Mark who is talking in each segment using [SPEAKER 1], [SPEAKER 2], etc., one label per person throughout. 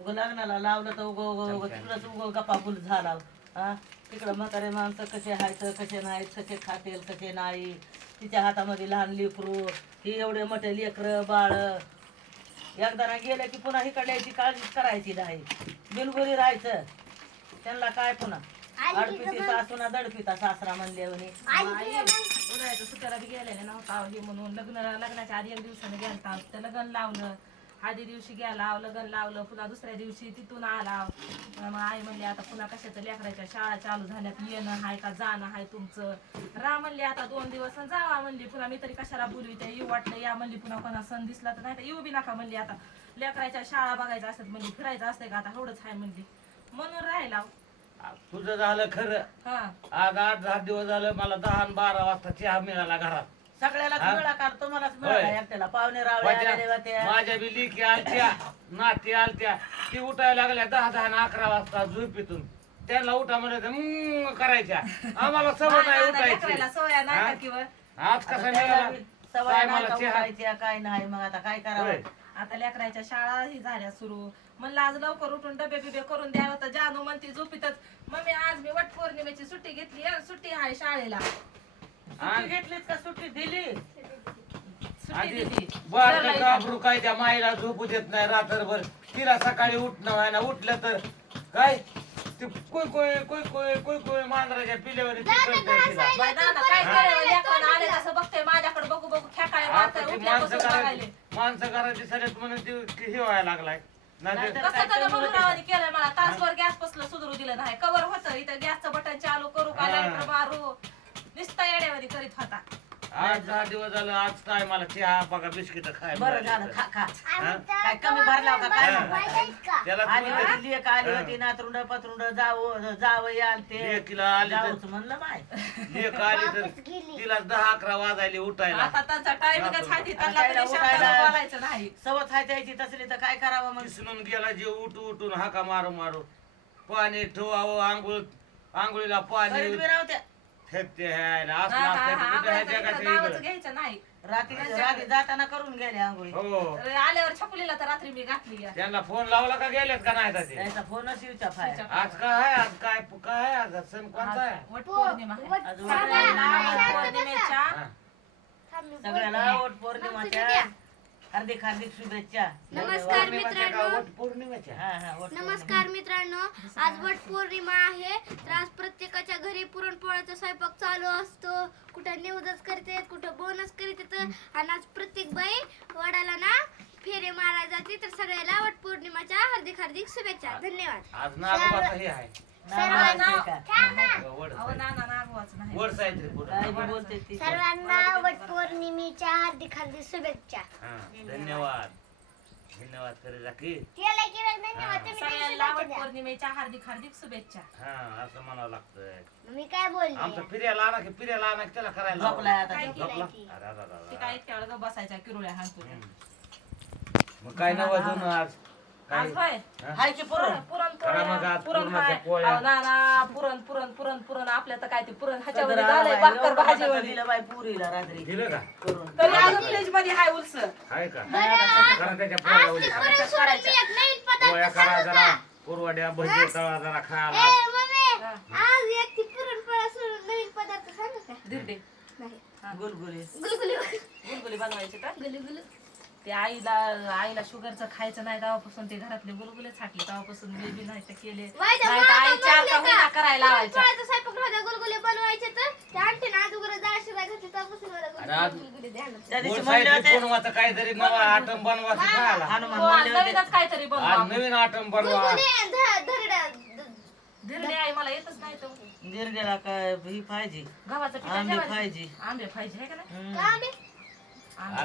[SPEAKER 1] उग लग्नाला लावलं तर उग उग उग तिकडंच उग गप्पा गुल झाला. हा? तिकडं म्हातारे माणसं कसे हायत कसे नाहीत कसे खातील कसे नाही? तिच्या हातामध्ये लहान लेकरू ही एवढे मोठे लेकरं बाळ. एकदा ना गेलं की पुन्हा इकडल्याची काळजी करायची नाही. बिलगुरी राहायचं. त्यांना काय पुन्हा? अडपिती सासूना दडपिता सासरा म्हणले म्हणे.
[SPEAKER 2] उन्हाळ्याचं सुट्ट्याला गेलेले नव्हता हे म्हणून लग्न लग्नाच्या आधी एक दिवसानं गेलता. तर लग्न लावलं. आधी दिवशी गेला लग्न लावलं पुन्हा दुसऱ्या दिवशी तिथून आला. मग आई म्हणली आता पुन्हा कशाचं लेकराच्या शाळा चालू झाल्यात येणं आहे का जाणं आहे तुमचं? रा म्हणली आता दोन दिवस जावा म्हणली पुन्हा मी तरी कशाला बोलवी त्या येऊ वाटलं या म्हणली पुन्हा कोणा सण दिसला तर नाही तर येऊ बी नका म्हणली आता लेकराच्या शाळा बघायच्या असतात म्हणली फिरायचं असतंय का आता एवढंच आहे म्हणली. म्हणून राहिला.
[SPEAKER 3] तुझं झालं खरं.
[SPEAKER 2] हा.
[SPEAKER 3] आज आठ दहा दिवस झालं मला दहा आणि बारा वाजता चहा मिळाला घरात.
[SPEAKER 1] सगळ्याला
[SPEAKER 3] हा?
[SPEAKER 1] मिळा काल तुम्हालाच मिळाला
[SPEAKER 3] होय.
[SPEAKER 1] एकट्याला. पाहुणे रावळे आलेले
[SPEAKER 3] माझ्या
[SPEAKER 1] होते
[SPEAKER 3] माझ्या बी लिकी आलत्या नाती आलत्या. ती उठायला लागल्या दहा दहा आणि अकरा वाजता झोपेतून. त्यांना उठा म्हणत करायच्या. आम्हाला सवय नाही उठायची.
[SPEAKER 2] नाही
[SPEAKER 3] हा?
[SPEAKER 2] का किंवा.
[SPEAKER 3] आज कसा
[SPEAKER 1] त्याला
[SPEAKER 3] मिळाला?
[SPEAKER 1] सवय
[SPEAKER 3] काय
[SPEAKER 1] नाही
[SPEAKER 3] मला
[SPEAKER 1] का
[SPEAKER 3] चहा?
[SPEAKER 1] उठायची, काय नाही मग आता काय
[SPEAKER 3] होय.
[SPEAKER 1] करावं
[SPEAKER 2] आता लेकराच्या शाळाही झाल्या सुरू. म्हणलं आज लवकर उठून डबे बिबे करून द्यावं. तर जानू म्हणती झोपीतच. मम्मी आज मी वट पौर्णिमेची सुट्टी घेतली हं, सुट्टी आहे शाळेला.
[SPEAKER 1] सुट्टी घेतलीच का? सुट्टी दिली.
[SPEAKER 2] सुट्टी
[SPEAKER 3] आधी
[SPEAKER 2] दिली.
[SPEAKER 3] बारकं
[SPEAKER 2] सरला
[SPEAKER 3] काबरू काय त्या माईला झोपू देत नाही रात्रभर. तिला सकाळी उठणं व्हाय ना उठलं तर काय? ते कोय कोय कोय कोय कोय कोय मांजराच्या पिल्यावर ती कळतं तिला.
[SPEAKER 2] बाई दादा काय करावं? लेकरानं आले कसं बघते माझ्याकडे बघू बघू खेकाळे
[SPEAKER 3] आता
[SPEAKER 2] मारताय
[SPEAKER 3] ती
[SPEAKER 2] उठल्यापासून
[SPEAKER 3] माणसं
[SPEAKER 2] बघायले.
[SPEAKER 3] माणसं घराची सगळ्यात म्हणून ती हे व्हायला लागलाय. नाही तर-
[SPEAKER 2] कसं त्यानं बघून केलंय मला? तासभर गॅस पसलं सुधरू दिलं नाही. कवर होतं. इथं गॅसचं बटन चालू करू का?
[SPEAKER 3] हा.
[SPEAKER 2] लाईटर मारू. येड्यावानी करीत होता?
[SPEAKER 3] आठ दहा दिवस झालं आज काय मला चहा बघा बिस्किट खायला
[SPEAKER 1] बरं झालं
[SPEAKER 3] तर.
[SPEAKER 1] खा. खा? काय कमी भरला का काय?
[SPEAKER 3] हा. त्याला
[SPEAKER 1] आली होती लेक आली होती नातरुंड पत्रुंड जाव जावं आलते
[SPEAKER 3] लेकीला आली तर
[SPEAKER 1] जाऊच म्हणलं माय.
[SPEAKER 3] लेक आली तर तिला दहा अकरा वाजायले उठायला.
[SPEAKER 2] आता त्यांचा टायमिंगच आहे
[SPEAKER 1] आता
[SPEAKER 2] त्यांना कधी शब्दाला
[SPEAKER 1] उठायला-
[SPEAKER 2] बोलायचं नाही.
[SPEAKER 1] सवत हाय तसली तर काय करावं मग?
[SPEAKER 3] विसरून गेला जे उठू उठून हाका मारू मारू. पाणी ठेवावं आंघोळ आंघोळीला पाणी
[SPEAKER 1] करीत बी
[SPEAKER 3] फेकते आहे असं
[SPEAKER 2] हा, हा,
[SPEAKER 3] असतं
[SPEAKER 2] हा,
[SPEAKER 3] कुठं.
[SPEAKER 2] घ्यायचं नाही.
[SPEAKER 1] रात्री रात्री जाताना करून गेले आंघोळी.
[SPEAKER 3] हो.
[SPEAKER 2] आल्यावर छकुलीला तर रात्री मी घातली आहे.
[SPEAKER 3] त्यांना फोन लावला का गेलेत का नाही आता ते?
[SPEAKER 1] त्याचा फोनच येऊचा फाय
[SPEAKER 3] आज काय आहे? आज काय काय आहे? आज सण कोणता आहे?
[SPEAKER 2] वट पौर्णिमा आहे.
[SPEAKER 1] आज वट
[SPEAKER 2] पौर्णिमाच्या
[SPEAKER 1] हार्दिक हार्दिक शुभेच्छा.
[SPEAKER 4] नमस्कार मित्रांनो.
[SPEAKER 3] वट पौर्णिमेच्या.
[SPEAKER 1] हा हा वट
[SPEAKER 4] नमस्कार मित्रांनो. आज वट पौर्णिमा आहे. तर आज प्रत्येकाच्या घरी पुरणपोळ्याचा स्वयंपाक चालू असतो. कुठं निवदच करते कुठं बोनस करीत आणि आज प्रत्येक बाई वडाला ना फेरे मारायला जाते. तर सगळ्याला वट पौर्णिमाच्या हार्दिक हार्दिक शुभेच्छा. धन्यवाद.
[SPEAKER 3] आज नागोबाचं हे आहे.
[SPEAKER 1] का?
[SPEAKER 4] सर्वांना वट पौर्णिमेच्या हार्दिक हार्दिक शुभेच्छा.
[SPEAKER 3] धन्यवाद. धन्यवाद करे की.
[SPEAKER 2] सगळ्यांना वट पौर्णिमेच्या हार्दिक हार्दिक शुभेच्छा.
[SPEAKER 3] हा असं म्हणावं लागतंय.
[SPEAKER 4] मी काय बोलली?
[SPEAKER 3] आमचा फिर्याला आणा की फिर्याला आणा की त्याला करायला.
[SPEAKER 1] झोपलाय आता.
[SPEAKER 3] झोपला? अरे, अरे, अरे.
[SPEAKER 2] काय इतक्या वेळ बसायच्या किरुळ्या हाणतो
[SPEAKER 3] मग काय नवं आज?
[SPEAKER 2] आज होय?
[SPEAKER 1] हाय की पुरण.
[SPEAKER 2] पुरण
[SPEAKER 3] करा मग आज
[SPEAKER 2] पुरण
[SPEAKER 3] पुरणाच्या
[SPEAKER 2] हाय.
[SPEAKER 3] पोळ्या.
[SPEAKER 2] अहो, नाना पुरण पुरण पुरण पुरण. आपल्या तर काय ते पुरण ह्याच्यावर झालंय. भाकर भाजी
[SPEAKER 1] दिलं बाई पुरीला रात्री.
[SPEAKER 3] दिलं का?
[SPEAKER 1] करून.
[SPEAKER 2] तरी अजून फ्रीजमध्ये हाय उलस.
[SPEAKER 3] आहे का? करा त्याच्या पोळ्या उलट्या.
[SPEAKER 4] पुरण सोडून मी एक नवीन
[SPEAKER 3] पोळ्या
[SPEAKER 4] पदार्थ
[SPEAKER 3] करा
[SPEAKER 4] सांगू
[SPEAKER 3] जरा.
[SPEAKER 4] का?
[SPEAKER 3] कुरवड्या भजी तळा जरा खायला
[SPEAKER 4] ए मम्मी आज एक ती पुरणपोळ्या सोडून नवीन पदार्थ सांगू का?
[SPEAKER 2] धिरडे
[SPEAKER 4] नाही.
[SPEAKER 1] गुलगुली.
[SPEAKER 4] गुलगुली.
[SPEAKER 2] गुलगुली बनवायचे तर
[SPEAKER 4] गुलगुली.
[SPEAKER 2] ते आईला आईला शुगरचं खायचं नाही तेव्हापासून ते घरातले गुलगुले छाटले तेव्हापासून मी बी नाही ते केले. नाही तर आई चार का होईना करायला लावायच्या.
[SPEAKER 4] पुरणपोळ्याचा स्वयंपाक नव्हता गुलगुले बनवायचे तर. ते आणते ना अगोदर डाळ शिवाय घातली तेव्हापासून मला
[SPEAKER 3] आणि आज-
[SPEAKER 4] गुलगुले गुलगुले द्या ना.
[SPEAKER 1] त्या दिवशी
[SPEAKER 3] गोड
[SPEAKER 1] म्हणले
[SPEAKER 3] साहित्य
[SPEAKER 1] होते
[SPEAKER 3] बनवायचं काहीतरी नवा आटम बनवायचं खायला.
[SPEAKER 1] हनुमान
[SPEAKER 2] हो, आज
[SPEAKER 1] म्हणले होते
[SPEAKER 2] नवीनच काहीतरी बनवा.
[SPEAKER 3] नवीन आटम बनवा.
[SPEAKER 4] गुलगुले ध- धरडा ध-
[SPEAKER 2] धिरडे आई मला येतच नाही तर.
[SPEAKER 1] निर्जला काय ही पाहिजे.
[SPEAKER 2] गव्हाचं पीठ
[SPEAKER 1] आंबे
[SPEAKER 2] जेवायचं.
[SPEAKER 1] पाहिजे.
[SPEAKER 2] आंबे पाहिजे है का नाही?
[SPEAKER 1] हम्म.
[SPEAKER 4] का आम्ही?
[SPEAKER 2] आंबे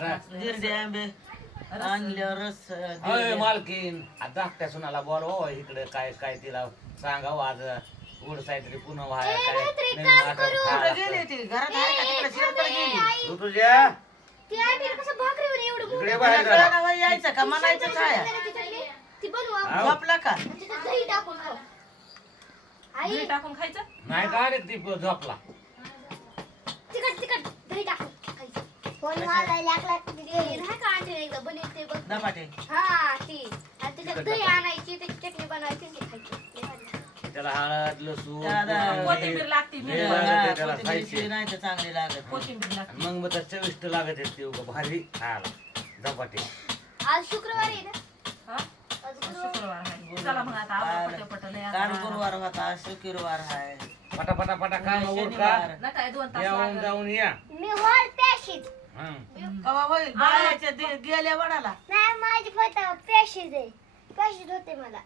[SPEAKER 3] अरे.
[SPEAKER 1] आंबे. आणल्यावर रस
[SPEAKER 3] अय. मालकीन. आता धाकट्या सुनाला बोलवा इकडे काय काय तिला सांगावं आज गोड साहित्य पुन्हा व्हाय काय
[SPEAKER 4] काहीतरी
[SPEAKER 3] नवीन
[SPEAKER 4] काम
[SPEAKER 3] आटम
[SPEAKER 4] करू.
[SPEAKER 3] खायला
[SPEAKER 1] कुठं गेली ती घरात आहे का तिकडे? शेतात गेली.
[SPEAKER 3] ऋतुजा?
[SPEAKER 4] ती आंटी कसं भाकरीवर एवढं
[SPEAKER 3] इकडे
[SPEAKER 4] मोठं
[SPEAKER 3] बाहेर
[SPEAKER 1] तुला
[SPEAKER 3] जरा.
[SPEAKER 1] कळलं ना यायचं का म्हणायचंच आहे?
[SPEAKER 4] ती बनवा?
[SPEAKER 1] झोपला का?
[SPEAKER 4] आणि त्याच्यात दही टाकून खाऊ. आई.
[SPEAKER 2] दही टाकून खायचं?
[SPEAKER 3] नाही का रे ती झोपला.
[SPEAKER 4] तिखट तिखट दही टाकून खायचं फोन नाही का आंटी एकदा? बनवते बघ.
[SPEAKER 1] धपाटे.
[SPEAKER 4] हा ती. आणि त्याच्यात दही आणायची त्याची चटणी बनवायची आणि ती खायची. लय भारी.
[SPEAKER 3] त्याला हळद लसूण
[SPEAKER 1] त्याला
[SPEAKER 2] कोथिंबीर. लागते
[SPEAKER 3] हे
[SPEAKER 2] मीठ.
[SPEAKER 3] लागते
[SPEAKER 1] हा,
[SPEAKER 3] त्याला
[SPEAKER 1] कोथिंबीर
[SPEAKER 3] खायची.
[SPEAKER 1] शिळी नाही तर चांगली लागत.
[SPEAKER 2] कोथिंबीर लागते.
[SPEAKER 3] मग मग चविष्ट लागत असते उगा भारी खायला.
[SPEAKER 4] आज शुक्रवार आहे ना?
[SPEAKER 2] हा?
[SPEAKER 4] आज गुरुवार.
[SPEAKER 2] शुक्रवार आहे. चला मग आता पटपट लय
[SPEAKER 1] काल. गुरुवार होता शुक्रवार आहे.
[SPEAKER 3] पटा पटा उरका?
[SPEAKER 2] नाही काय दोन तास
[SPEAKER 3] येऊन
[SPEAKER 2] लागल.
[SPEAKER 3] जाऊन या.
[SPEAKER 4] मी हॉल.
[SPEAKER 1] कवा होईल? बायाच्या दे- गेल्या वडाला.
[SPEAKER 4] नाही माझी फक्त पॅशीच आहे पॅशीच होते मला.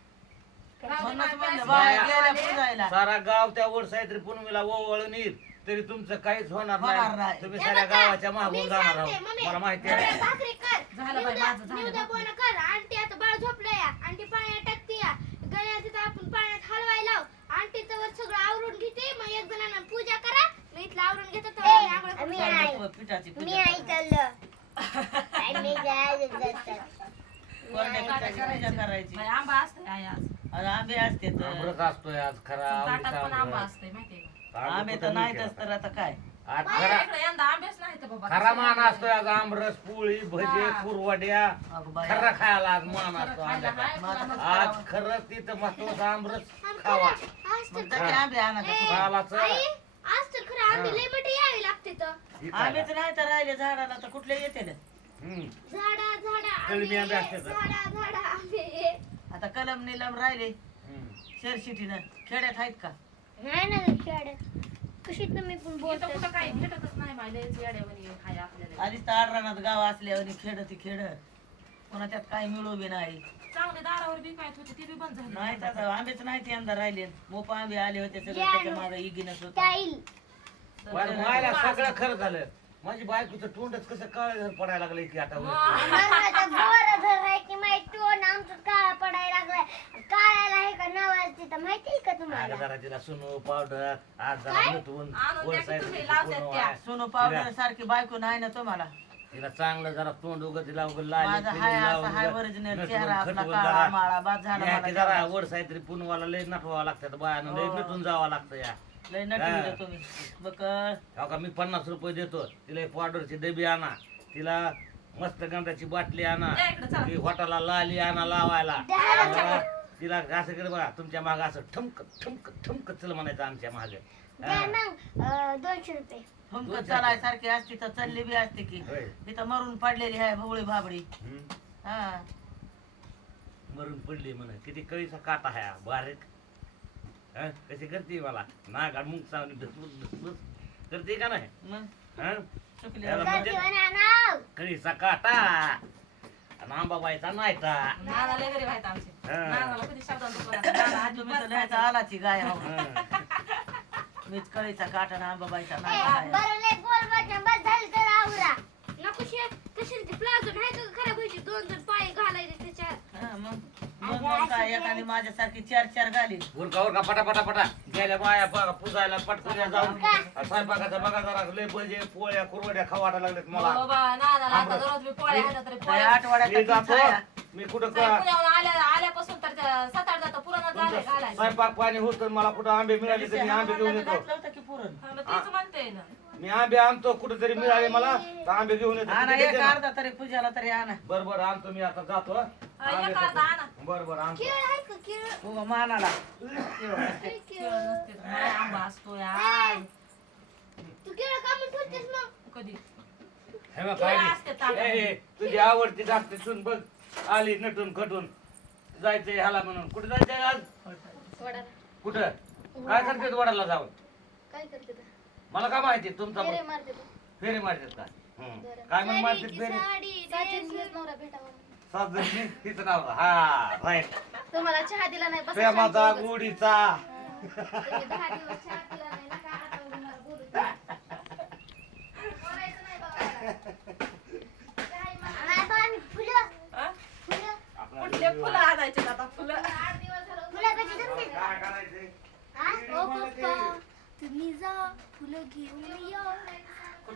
[SPEAKER 1] म्हणूनच म्हणलं बाया गेल्या पुजायला.
[SPEAKER 3] सारा गाव त्या वर सायत्री ओवळून येईल. तरी तुमचं काहीच होणार
[SPEAKER 1] होणार
[SPEAKER 3] नाही.
[SPEAKER 1] नाही.
[SPEAKER 3] तुम्ही साऱ्या गावाच्या मागून जाणार आहोत. मला माहिती आहे.
[SPEAKER 4] भाकरी कर.
[SPEAKER 2] झालं बाई, माझं झालं.
[SPEAKER 4] बोन कर आंटी आता बाळ झोपलं या आंटी पाण्यात टाकते या गण्या तिथं आपण पाण्यात हलवायला लाव आंटी तर सगळं आवरून घेते मग एक जणांना पूजा करा मी इथलं आवरून घेतो तर आम्ही आंघोळ करून
[SPEAKER 1] चालतं पिठाची
[SPEAKER 4] मी
[SPEAKER 1] पूजा
[SPEAKER 4] आई चाललं मी जायचं
[SPEAKER 1] कोरड्या पिठाची पूजा करायची.
[SPEAKER 2] बाई, आंबा असतंय आई आज.
[SPEAKER 1] आणि आंबे असते तर.
[SPEAKER 3] असतोय आज? खरा
[SPEAKER 2] ताटात पण
[SPEAKER 3] आवडीचा
[SPEAKER 2] आंबा
[SPEAKER 3] आंबरस.
[SPEAKER 2] असतंय माहितीये का?
[SPEAKER 1] आंबे तर नाहीतच तर आता काय?
[SPEAKER 3] आज खरा
[SPEAKER 2] यंदा आंबेच बाबा.
[SPEAKER 3] खरा मान असतोय आज आमरस पोळी भजे
[SPEAKER 2] हा.
[SPEAKER 3] कुरवड्या
[SPEAKER 1] अगं बाया.
[SPEAKER 3] खरा खायला आज मान
[SPEAKER 2] खरं
[SPEAKER 3] असतो
[SPEAKER 2] खायला
[SPEAKER 3] आंब्याचा.
[SPEAKER 2] हाय, तुला मग
[SPEAKER 3] आज
[SPEAKER 2] करावं.
[SPEAKER 3] खरं तिथं महत्वाचं आमरस. खावा.
[SPEAKER 1] मग त्याचे आंबे
[SPEAKER 4] आई आज तर खरं आंबे लय मोठे यावे लागते तर.
[SPEAKER 3] हे.
[SPEAKER 1] आंबेच नाही तर राहिले झाडाला तर कुठले येते.
[SPEAKER 4] झाडा झाडा
[SPEAKER 3] कलमी आंबे
[SPEAKER 4] आंबे
[SPEAKER 3] असते तर.
[SPEAKER 4] झाडा झाडा आंबे
[SPEAKER 1] आता कलम निलम राहिले. शेरशिटीनं. खेड्यात आहेत का?
[SPEAKER 4] नाही ना खेळत कशी तुम्ही पण
[SPEAKER 2] इथं
[SPEAKER 4] बोलता
[SPEAKER 2] कुठं काही भेटतच नाही माझ्या येड्यावानी खाय आपल्याला.
[SPEAKER 1] आधीच तर आडरानात गाव असल्यावर खेड ती खेड. कोणा त्यात काही मिळू बी नाही.
[SPEAKER 2] चांगले दारावर बी काय होते ते बी बंद झाले.
[SPEAKER 1] नाही तर आता आंबेच नाही ते यंदा राहिले. मोपा आंबे आले होते सगळे त्याच्या. मागे इगिनच होत.
[SPEAKER 3] सगळं खरं झालं. माझी बायकोचं तोंडच कसं काळ पडायला लागलंय की आता
[SPEAKER 4] मरणाचा गोर धर आहे की माहिती टोन आमचं काळा पडायला लागलाय काळ्याला आहे का नवाज तिथं माहिती आहे का
[SPEAKER 3] आता
[SPEAKER 4] तुम्हाला
[SPEAKER 3] जरा तिला सुनो पावडर आज जरा
[SPEAKER 2] आणून
[SPEAKER 3] वर
[SPEAKER 2] द्या की
[SPEAKER 3] साईड
[SPEAKER 2] तुम्ही,
[SPEAKER 3] तिची
[SPEAKER 2] लावत्यात
[SPEAKER 3] पूर्ण
[SPEAKER 2] त्या.
[SPEAKER 3] आहे.
[SPEAKER 1] सोनू पावडर सारखी बायको नाही ना तुम्हाला
[SPEAKER 3] तिला चांगलं जरा तोंड उगत तिला उगत लाली
[SPEAKER 1] माझा
[SPEAKER 3] पिली
[SPEAKER 1] हाय
[SPEAKER 3] लावून
[SPEAKER 1] असा हाय
[SPEAKER 3] जरा
[SPEAKER 1] ओरिजिनल
[SPEAKER 3] नटवून
[SPEAKER 1] चेहरा आपला
[SPEAKER 3] खटवून
[SPEAKER 1] काळा
[SPEAKER 3] जरा.
[SPEAKER 1] माळा बाद झाला
[SPEAKER 3] या
[SPEAKER 1] मला
[SPEAKER 3] की जरा पुनवाला लय नटवावं लागतं बायानं लय
[SPEAKER 1] हो.
[SPEAKER 3] नटून जावं लागतं या
[SPEAKER 1] लय बकळ
[SPEAKER 3] हो. का मी पन्नास रुपये देतो. तिला एक पावडरची डबी आणा. तिला मस्त गंधाची बाटली आणा.
[SPEAKER 2] इकडं चला.
[SPEAKER 3] ती लाली आणा लावायला. बघा, तिला असं कर बघा तुमच्या माग असं ठमक ठमक ठमक चल म्हणायचं आमच्या मागे.
[SPEAKER 4] द्या मग अं, दोनशे रुपये.
[SPEAKER 1] चालाय सारखी असती तर चालली बी असते की.
[SPEAKER 3] होय.
[SPEAKER 1] तिथं मरून पडलेली आहे भवळी भाबडी. हा.
[SPEAKER 3] मरून पडली म्हण. किती कळीचा काटा आहे हा, बारीक. हं? कशी करते मला नागाड मुंग चावली धसमुस धसमुस करते का नाही
[SPEAKER 1] मग
[SPEAKER 3] हं?
[SPEAKER 1] चुकली
[SPEAKER 3] त्याला म्हणजे कळीचा काटा आणि आंबाबाईचा नायता
[SPEAKER 2] नाना लय गरीब आहेत आमचे
[SPEAKER 3] हा.
[SPEAKER 2] नानाला कधी शब्दात दुकान असतं. नाना
[SPEAKER 1] तुम्ही तर
[SPEAKER 2] अजिबात
[SPEAKER 1] लिहायचा
[SPEAKER 2] खायचं.
[SPEAKER 1] आलाची गाय हो
[SPEAKER 3] हं.
[SPEAKER 1] मीच कळीचा काटा ना आंबाबाईचा नाही खाया.
[SPEAKER 4] बरं लय बोल वाटलं बस झालं तर आवरा नको शे कशी ती प्लाझो नाही का खराब व्हायची दोन दोन पाय घालायचे त्याच्यात
[SPEAKER 1] हा, मग एखादी माझ्यासारखी चार चार घाली
[SPEAKER 3] उरका उरका पटा पटा पटा. गेल्या बाया बघा पुजायला पटकन जाऊन. स्वयंपाकाचा बघा जरा लय भजे पोळ्या कुरवड्या खावाटा लागलेत
[SPEAKER 2] हो
[SPEAKER 3] मला.
[SPEAKER 2] बाबा नानाला आता दररोज मी पोळ्या खायला तरी
[SPEAKER 1] काय
[SPEAKER 2] पोळ्या.
[SPEAKER 1] आठवड्यात
[SPEAKER 3] मी जातो. कुठं
[SPEAKER 2] जरा
[SPEAKER 3] का
[SPEAKER 2] पुण्याहून आल्या आल्यापासून तर त्या सात आठ जातं पुराणात
[SPEAKER 3] स्वयंपाक पाणी होतं मला कुठं आंबे मिळाले तर मी आंबे घेऊन येतो.
[SPEAKER 1] घातलं होतं की पुरण?
[SPEAKER 2] हा, मग तेच म्हणते ना.
[SPEAKER 3] मी आंबे आणतो कुठेतरी मिळाले मला तर आंबे घेऊन येतो.
[SPEAKER 1] आणा
[SPEAKER 3] किती
[SPEAKER 1] एक? अर्धा तरी पूजाला तरी आणा.
[SPEAKER 3] बर बर आणतो मी आता जातो हं.
[SPEAKER 2] हा, एक
[SPEAKER 3] आंबे
[SPEAKER 2] अर्धा आणा.
[SPEAKER 3] बर बर आणतो
[SPEAKER 4] केळ आहे का? केळ.
[SPEAKER 1] उगा मानाला.
[SPEAKER 2] केळं नसते तर मला आंबा असतो यार
[SPEAKER 4] तू केळ का म्हणून ठेवतेस मग.
[SPEAKER 2] कधी?
[SPEAKER 3] हे बघ,
[SPEAKER 2] केळं
[SPEAKER 3] काय
[SPEAKER 2] असते
[SPEAKER 3] नाही.
[SPEAKER 2] ताटात.
[SPEAKER 3] ए, ए, तुझी आवडती जास्त सुन बघ. आली नटून खटून. जायचंय ह्याला म्हणून. कुठे जायचंय आज? कुठं? काय करते वडाला जाऊन?
[SPEAKER 4] काय करते ते?
[SPEAKER 3] मला काय माहिती तुमचा
[SPEAKER 4] फेरे मारते तो.
[SPEAKER 3] फेरी मारतात का? हं. काय म्हणून मारतात
[SPEAKER 4] साडी
[SPEAKER 3] फेरी?
[SPEAKER 4] साडी साडीतलाच नवरा भेटावा
[SPEAKER 3] नाव हा राईट
[SPEAKER 4] तुम्हाला चहा दिला नाही बस तुम्ही दहा दिवस चहा पिला.